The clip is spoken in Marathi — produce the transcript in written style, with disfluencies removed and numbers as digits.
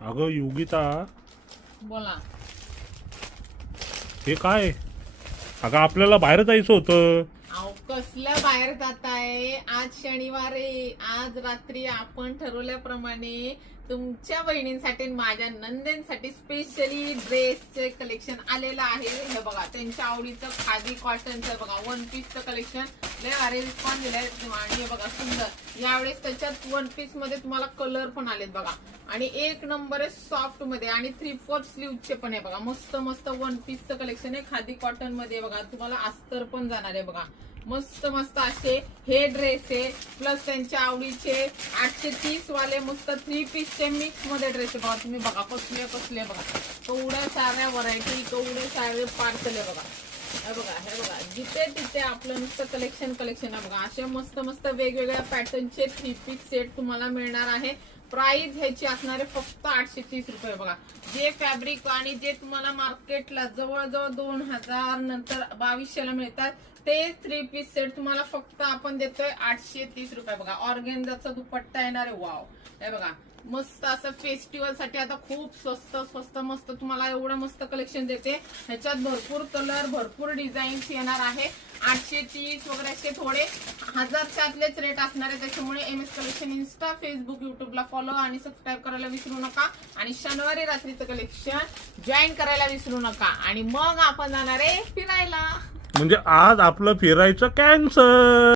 अगं योगिता, बोला. हे काय? अगं आपल्याला बाहेर जायचं होतं. अहो कसलं बाहेर जाताय? आज शनिवार आहे. आज रात्री आपण ठरवल्याप्रमाणे तुमच्या बहिणींसाठी आणि माझ्या नंदेसाठी स्पेशली ड्रेसचे कलेक्शन आलेलं आहे. हे बघा त्यांच्या आवडीचं खादी कॉटनचं बघा वन पीसचं कलेक्शन लय भारी रिस्पॉन्स दिलाय. आणि हे बघा सुंदर यावेळेस त्याच्यात वन पीस मध्ये तुम्हाला कलर पण आलेत बघा. आणि एक नंबर आहे सॉफ्ट मध्ये आणि 3/4 स्लीवचे पण आहे बघा. मस्त मस्त वन पीसचं कलेक्शन आहे खादी कॉटन मध्ये बघा. तुम्हाला अस्तर पण जाणार आहे बघा. मस्त मस्त असे हे ड्रेस आहे प्लस त्यांच्या आवडीचे 830 वाले मस्त 3 पीसचे मिक्स मध्ये ड्रेस आहे बघा. तुम्ही बघा कसले कसले बघा. केवढ्या साऱ्या व्हरायटी केवढे सारे पार्सल आहे बघा. हे बघा जिथे तिथे आपलं नुसतं कलेक्शन आहे बघा. असे मस्त मस्त वेगवेगळ्या पॅटर्नचे 3 पीस सेट तुम्हाला मिळणार आहे. प्राइस ह्याची असणारे फक्त 830 रुपये बघा. जे फॅब्रिक आणि जे तुम्हाला मार्केटला जवळजवळ 2000 नंतर 2200 मिळतात ते 3 पीस सेट तुम्हाला फक्त आपण देतोय 830 रुपये बघा. ऑर्गेन्झाचा दुपट्टा येणार आहे. वाव हे बघा मस्त असं फेस्टिवल साठी आता खूप स्वस्त स्वस्त मस्त तुम्हाला एवढं मस्त कलेक्शन देते. ह्याच्यात भरपूर कलर भरपूर डिझाईन्स येणार आहे. 830 वगैरे असे थोडे 1000च्या आतलेच रेट असणार आहे. त्याच्यामुळे MS कलेक्शन इंस्टा फेसबुक युट्यूबला फॉलो आणि सबस्क्राईब करायला विसरू नका. आणि शनिवारी रात्रीचं कलेक्शन जॉईन करायला विसरू नका. आणि मग आपण जाणार आहे फिरायला. म्हणजे आज आपलं फिरायचं कॅन्सल.